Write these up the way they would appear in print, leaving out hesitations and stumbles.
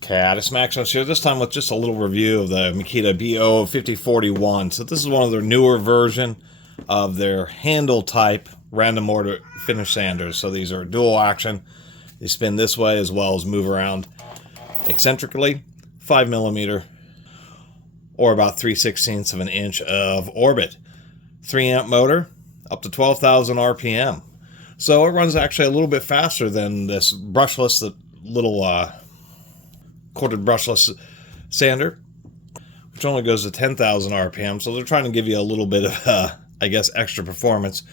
Catus, Maximus here, this time with just a little review of the Makita BO5041. So this is one of their newer version of their handle type random order finish sanders. So these are dual action. They spin this way as well as move around eccentrically. 5mm or about 3/16 of an inch of orbit. 3-amp motor, up to 12,000 RPM. So it runs actually a little bit faster than this brushless, the little corded brushless sander, which only goes to 10,000 RPM. So they're trying to give you a little bit of, I guess, extra performance.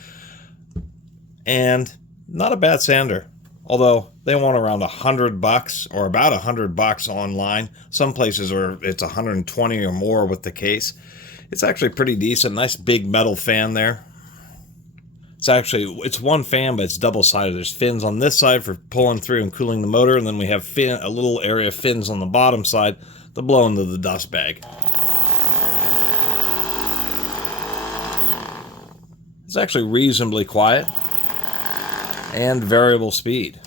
And not a bad sander, although they want around $100 or about $100 online. Some places are it's 120 or more with the case. It's actually pretty decent. Nice big metal fan there. It's one fan, but it's double-sided. There's fins on this side for pulling through and cooling the motor, and then we have a little area of fins on the bottom side to blow into the dust bag. It's actually reasonably quiet and variable speed.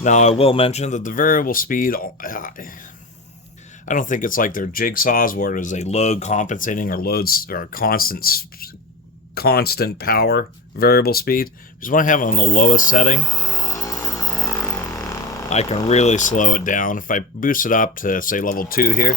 Now, I will mention that the variable speed, I don't think it's like their jigsaws where it is a load compensating or constant power variable speed. Because when I have it on the lowest setting, I can really slow it down. If I boost it up to, say, level 2 here,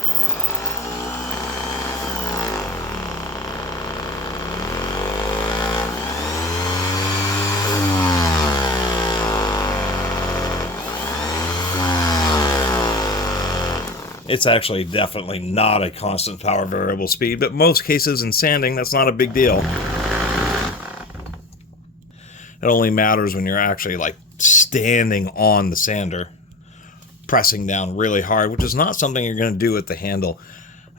it's actually definitely not a constant power variable speed, but most cases in sanding, that's not a big deal. It only matters when you're actually like standing on the sander, pressing down really hard, which is not something you're going to do with the handle.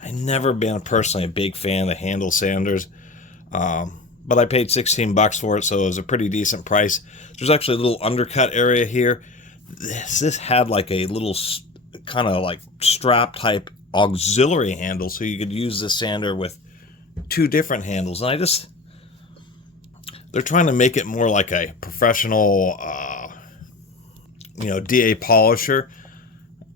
I've never been personally a big fan of handle sanders, but I paid $16 for it, so it was a pretty decent price. There's actually a little undercut area here. This had like a little kind of like strap type auxiliary handle, so you could use the sander with 2 different handles. And they're trying to make it more like a professional DA polisher.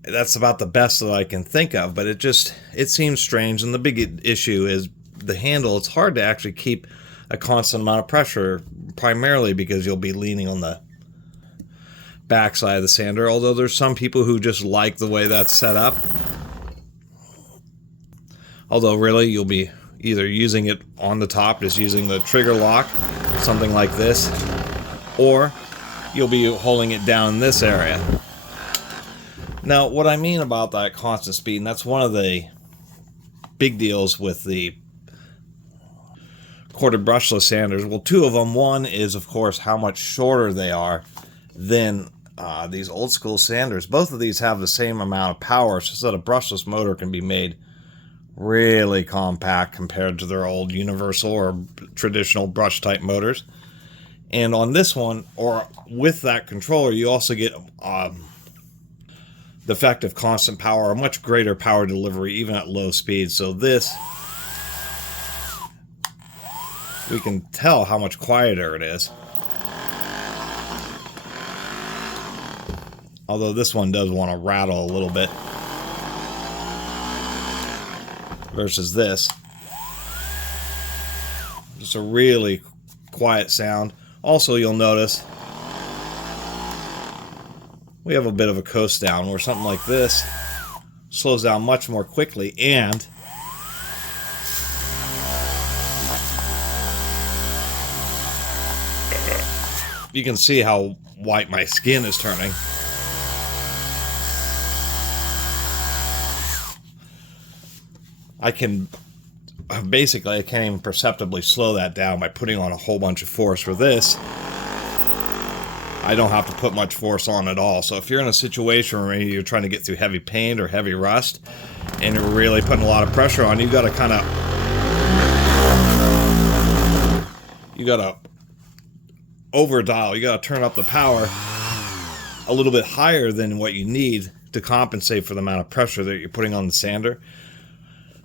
That's about the best that I can think of, but it seems strange. And the big issue is the handle. It's hard to actually keep a constant amount of pressure, primarily because you'll be leaning on the backside of the sander, although there's some people who just like the way that's set up. Although really you'll be either using it on the top, just using the trigger lock, something like this, or you'll be holding it down in this area. Now, what I mean about that constant speed, and that's one of the big deals with the corded brushless sanders, well, 2 of them. One is, of course, how much shorter they are than these old school sanders. Both of these have the same amount of power, so that a brushless motor can be made really compact compared to their old universal or traditional brush type motors. And on this one, or with that controller, you also get the effect of constant power, a much greater power delivery even at low speed. So this, we can tell how much quieter it is. Although this one does want to rattle a little bit versus this. Just a really quiet sound. Also, you'll notice we have a bit of a coast down where something like this slows down much more quickly, and you can see how white my skin is turning. I can't even perceptibly slow that down by putting on a whole bunch of force. For this, I don't have to put much force on at all. So if you're in a situation where maybe you're trying to get through heavy paint or heavy rust, and you're really putting a lot of pressure on, you got to over dial. You got to turn up the power a little bit higher than what you need to compensate for the amount of pressure that you're putting on the sander,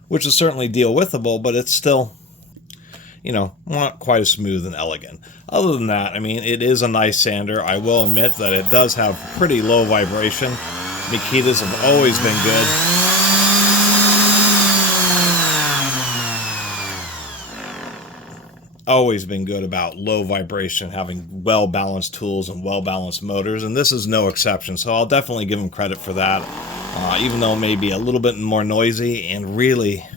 which is certainly deal withable, but it's still you know, not quite as smooth and elegant. Other than that, I mean, it is a nice sander. I will admit that it does have pretty low vibration. Makitas have always been good. Always been good about low vibration, having well-balanced tools and well-balanced motors, and this is no exception, so I'll definitely give them credit for that, even though it may be a little bit more noisy, and really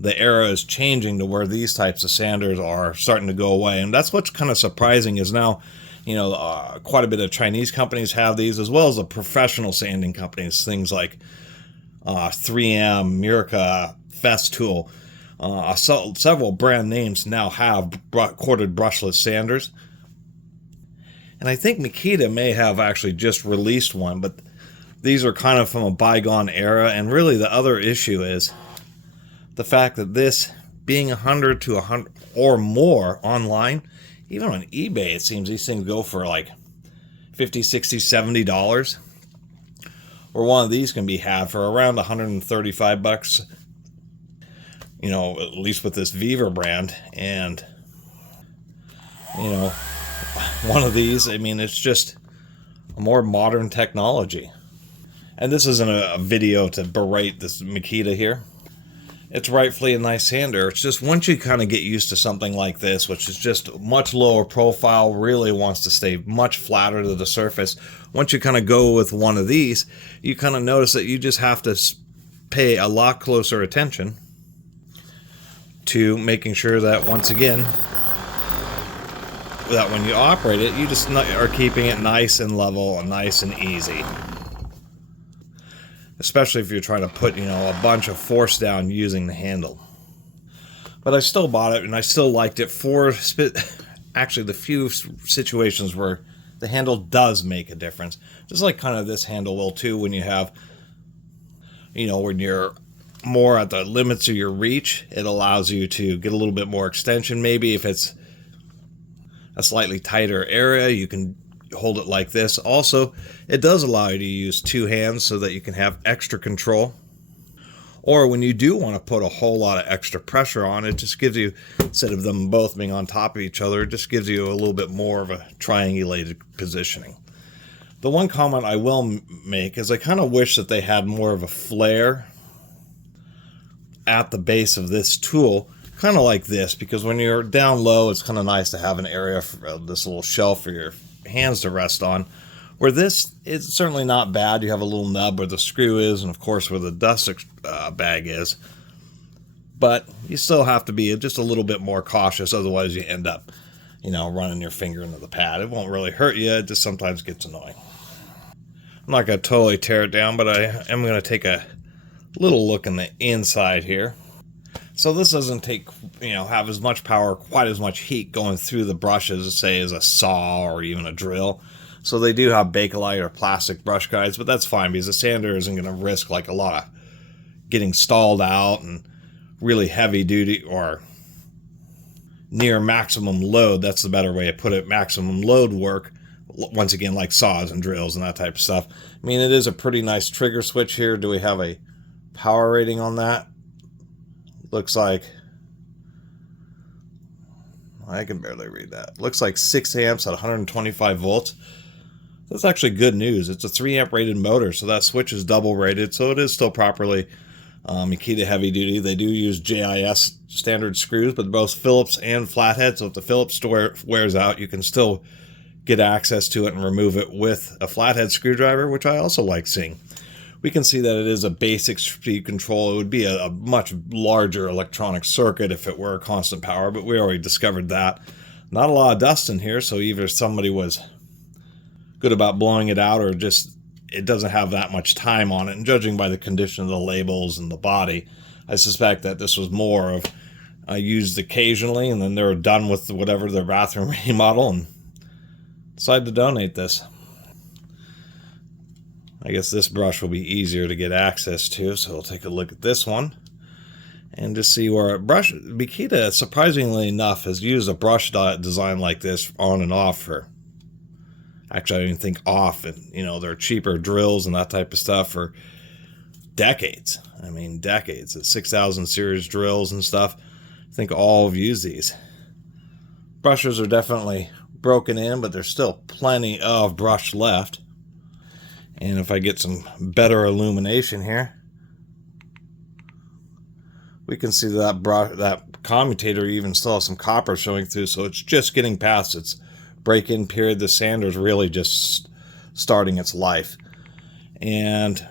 the era is changing to where these types of sanders are starting to go away. And that's what's kind of surprising is now, you know, quite a bit of Chinese companies have these, as well as the professional sanding companies, things like 3M, Murica, Festool. Several brand names now have corded brushless sanders. And I think Makita may have actually just released one, but these are kind of from a bygone era. And really the other issue is the fact that this being 100 to 100 or more online, even on eBay, it seems these things go for like $50, $60, $70. Or one of these can be had for around 135 bucks. You know, at least with this Viva brand. And, you know, one of these, I mean, it's just a more modern technology. And this isn't a video to berate this Makita here. It's rightfully a nice sander. It's just once you kind of get used to something like this, which is just much lower profile, really wants to stay much flatter to the surface. Once you kind of go with one of these, you kind of notice that you just have to pay a lot closer attention to making sure that, once again, that when you operate it, you just are keeping it nice and level and nice and easy. Especially if you're trying to put, you know, a bunch of force down using the handle. But I still bought it, and I still liked it for actually the few situations where the handle does make a difference. Just like kind of this handle will too, when you have, you know, when you're more at the limits of your reach, it allows you to get a little bit more extension. Maybe if it's a slightly tighter area, you can hold it like this. Also, it does allow you to use two hands so that you can have extra control. Or when you do want to put a whole lot of extra pressure on, it just gives you, instead of them both being on top of each other, it just gives you a little bit more of a triangulated positioning. The one comment I will make is I kind of wish that they had more of a flare at the base of this tool, kind of like this, because when you're down low, it's kind of nice to have an area for this little shelf for your hands to rest on. Where this is certainly not bad. You have a little nub where the screw is, and of course where the dust bag is, but you still have to be just a little bit more cautious, otherwise you end up, you know, running your finger into the pad. It won't really hurt you, it just sometimes gets annoying. I'm not going to totally tear it down, but I am going to take a little look in the inside here. So this doesn't take, you know, have as much power, quite as much heat going through the brushes, say, as a saw or even a drill. So they do have Bakelite or plastic brush guides, but that's fine because the sander isn't going to risk like a lot of getting stalled out and really heavy duty or near maximum load. That's the better way to put it. Maximum load work, once again, like saws and drills and that type of stuff. I mean, it is a pretty nice trigger switch here. Do we have a power rating on that? Looks like, I can barely read that. Looks like 6 amps at 125 volts. That's actually good news. It's a 3 amp rated motor, so that switch is double rated, so it is still properly Makita heavy duty. They do use JIS standard screws, but both Phillips and flathead, so if the Phillips wears out, you can still get access to it and remove it with a flathead screwdriver, which I also like seeing. We can see that it is a basic speed control. It would be a much larger electronic circuit if it were a constant power, but we already discovered that. Not a lot of dust in here, so either somebody was good about blowing it out or just it doesn't have that much time on it. And judging by the condition of the labels and the body, I suspect that this was more of used occasionally, and then they were done with whatever their bathroom remodel and decided to donate this. I guess this brush will be easier to get access to, so we'll take a look at this one and just see where Makita, surprisingly enough, has used a brush design like this on and off for, actually I don't even think off, and you know, they're cheaper drills and that type of stuff for decades. I mean, decades. It's 6000 series drills and stuff. I think all have used these. Brushes are definitely broken in, but there's still plenty of brush left. And if I get some better illumination here, we can see that commutator even still has some copper showing through, so it's just getting past its break-in period. The sander's really just starting its life. And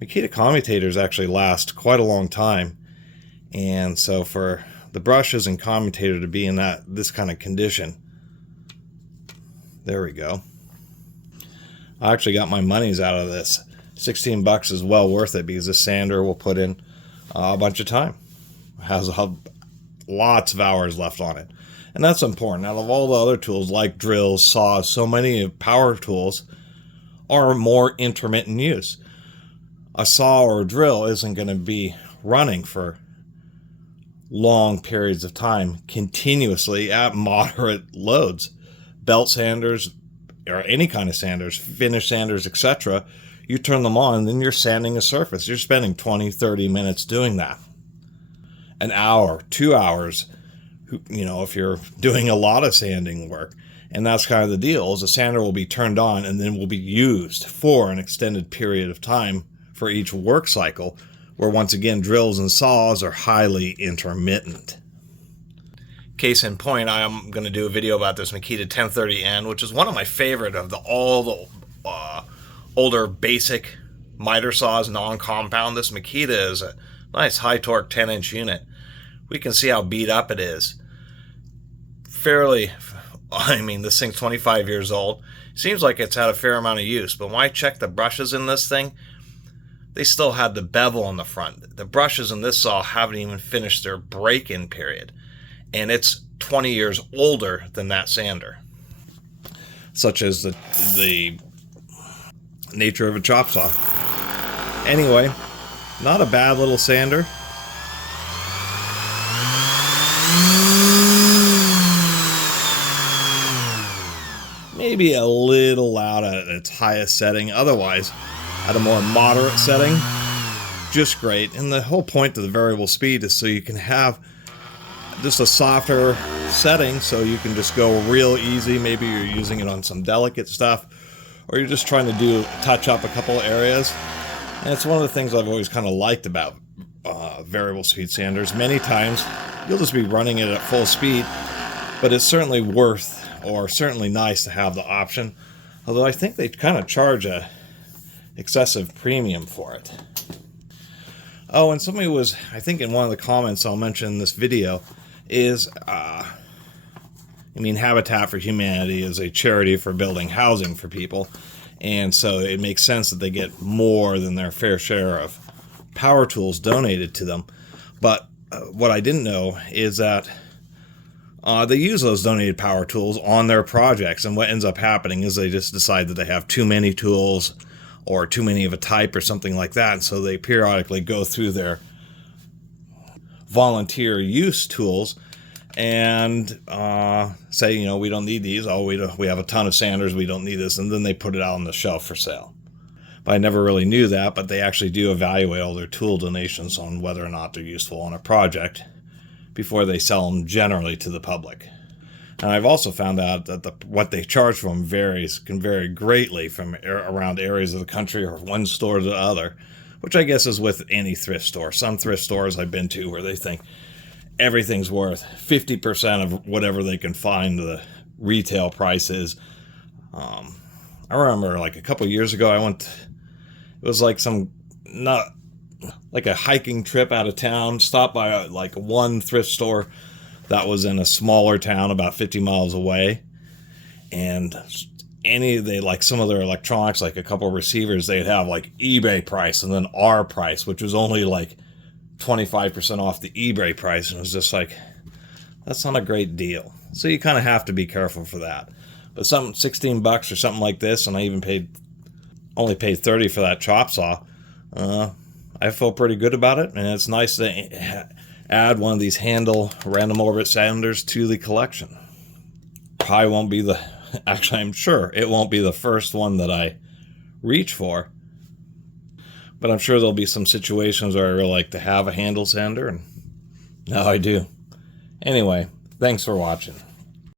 Makita commutators actually last quite a long time, and so for the brushes and commutator to be in this kind of condition, there we go. I actually got my money's out of this. 16 bucks is well worth it, because this sander will put in a bunch of time. It has lots of hours left on it, and that's important. Out of all the other tools like drills, saws, so many power tools are more intermittent use. A saw or a drill isn't going to be running for long periods of time continuously at moderate loads. Belt sanders, or any kind of sanders, finish sanders, etc., you turn them on and then you're sanding a surface. You're spending 20, 30 minutes doing that. An hour, 2 hours, if you're doing a lot of sanding work. And that's kind of the deal, is a sander will be turned on and then will be used for an extended period of time for each work cycle, where once again drills and saws are highly intermittent. Case in point, I am going to do a video about this Makita 1030N, which is one of my favorite of all the older basic miter saws, non-compound. This Makita is a nice high torque 10-inch unit. We can see how beat up it is. This thing's 25 years old. Seems like it's had a fair amount of use, but when I check the brushes in this thing, they still had the bevel on the front. The brushes in this saw haven't even finished their break-in period, and it's 20 years older than that sander. Such as the nature of a chop saw. Anyway, not a bad little sander. Maybe a little loud at its highest setting. Otherwise, at a more moderate setting, just great. And the whole point of the variable speed is so you can have just a softer setting, so you can just go real easy. Maybe you're using it on some delicate stuff, or you're just trying to touch up a couple areas. And it's one of the things I've always kind of liked about variable speed sanders. Many times you'll just be running it at full speed, but it's certainly certainly nice to have the option. Although I think they kind of charge a excessive premium for it. Oh, and somebody was, I think in one of the comments I'll mention in this video, is Habitat for Humanity is a charity for building housing for people, and so it makes sense that they get more than their fair share of power tools donated to them. But what I didn't know is that they use those donated power tools on their projects, and what ends up happening is they just decide that they have too many tools or too many of a type or something like that, and so they periodically go through their volunteer use tools and say, we don't need these. Oh, we have a ton of sanders, we don't need this, and then they put it out on the shelf for sale. But I never really knew that, but they actually do evaluate all their tool donations on whether or not they're useful on a project before they sell them generally to the public. And I've also found out that what they charge for them can vary greatly from around areas of the country or one store to the other, which I guess is with any thrift store. Some thrift stores I've been to where they think everything's worth 50% of whatever they can find the retail price is. I remember like a couple years ago it was like a hiking trip out of town, stopped by like one thrift store that was in a smaller town about 50 miles away, and some of their electronics, like a couple of receivers, they'd have like eBay price and then our price, which was only like 25% off the eBay price, and it was just like, that's not a great deal. So you kind of have to be careful for that. But some 16 bucks or something like this, and I even only paid 30 for that chop saw. I feel pretty good about it, and it's nice to add one of these handle random orbit sanders to the collection. Probably won't be actually I'm sure it won't be the first one that I reach for, but I'm sure there'll be some situations where I really like to have a handle sander, and now I do. Anyway, thanks for watching.